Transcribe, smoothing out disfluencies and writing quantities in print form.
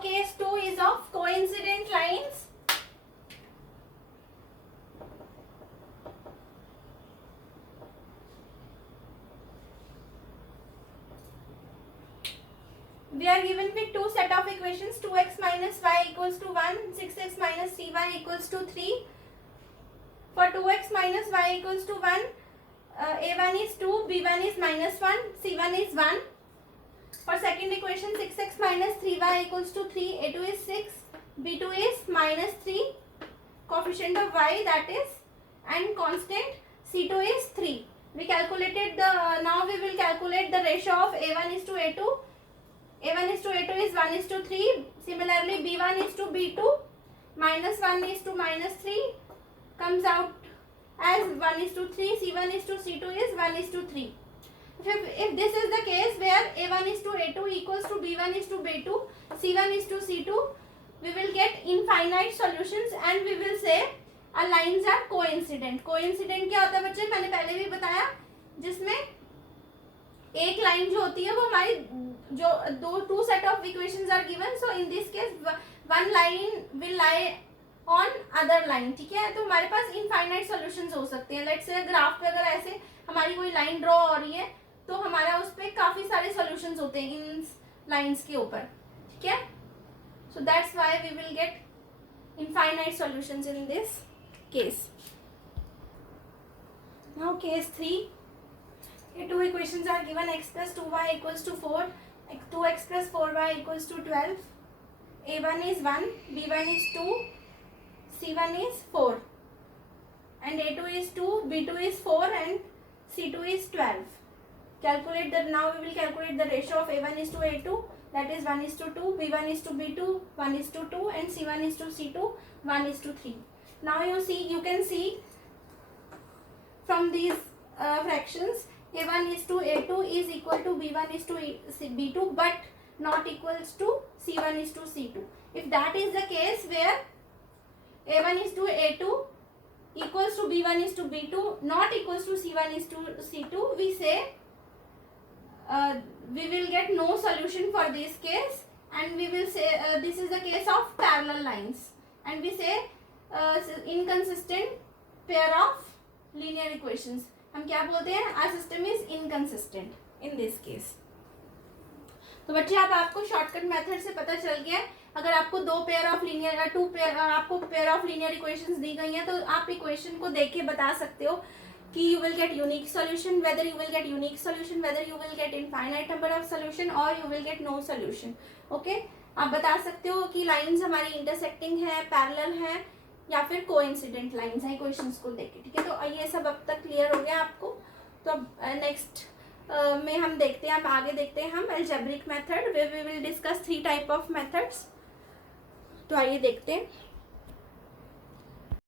case 2 is of coincident lines. We are given with two set of equations, 2x minus y equals to 1, 6x minus 3y equals to 3. For 2x minus y equals to 1, a1 is 2, b1 is minus 1, c1 is 1. For second equation, 6x minus 3y equals to 3, a2 is 6, b2 is minus 3, coefficient of y that is, and constant c2 is 3. We calculated the, now we will calculate the ratio of a1 is to a2. a1 is to a2 is 1 is to 3. Similarly, b1 is to b2, minus 1 is to minus 3, comes out as 1 is to 3, c1 is to c2 is 1 is to 3. If this is the case where a1 is to a2 equals to b1 is to b2, c1 is to c2, we will get infinite solutions and we will say our lines are coincident. Coincident क्या होता है बच्चे, मैंने पहले भी बताया, जिसमें एक लाइन जो होती है वो हमारी जो two set of equations are given, so in this case one line will lie on other line. ठीक है, तो हमारे पास infinite solutions हो सकते हैं. लेट्स से ग्राफ पे अगर ऐसे हमारी कोई लाइन ड्रॉ हो रही है तो हमारा उस पर काफी सारे solutions होते हैं इन लाइंस के ऊपर. ठीक है, so that's why we will get infinite solutions in this case. Now case 3. Two equations are given, x plus 2y equals to 4, 2x plus 4y equals to 12, a1 is 1, b1 is 2, c1 is 4, and a2 is 2, b2 is 4, and c2 is 12. Calculate that. Now we will calculate the ratio of a1 is to a2, that is 1 is to 2, b1 is to b2, 1 is to 2, and c1 is to c2, 1 is to 3. Now you can see from these fractions, a1 is to a2 is equal to b1 is to b2 but not equals to c1 is to c2. If that is the case where a1 is to a2 equals to b1 is to b2 not equals to c1 is to c2, we say we will get no solution for this case, and we will say this is the case of parallel lines, and we say inconsistent pair of linear equations. हम क्या बोलते हैं, our system is inconsistent in this case. तो बच्चे आपको shortcut method से पता चल गया. अगर आपको आपको पेयर ऑफ लीनियर इक्वेशंस दी गई हैं तो आप इक्वेशन को देख के बता सकते हो कि you will get unique solution, whether you will get unique solution, whether you will get infinite number of solution और you will get no solution. Okay, आप बता सकते हो कि लाइंस हमारी इंटरसेक्टिंग है, पैरेलल है, या फिर कोइंसिडेंट लाइंस हैं इक्वेशंस को देख के. ठीक है, तो ये सब अब तक क्लियर हो गया आपको. तो अब नेक्स्ट में हम देखते हैं, अब आगे देखते हैं हम algebraic method, where we will discuss 3 type of methods. तो आइए देखते हैं.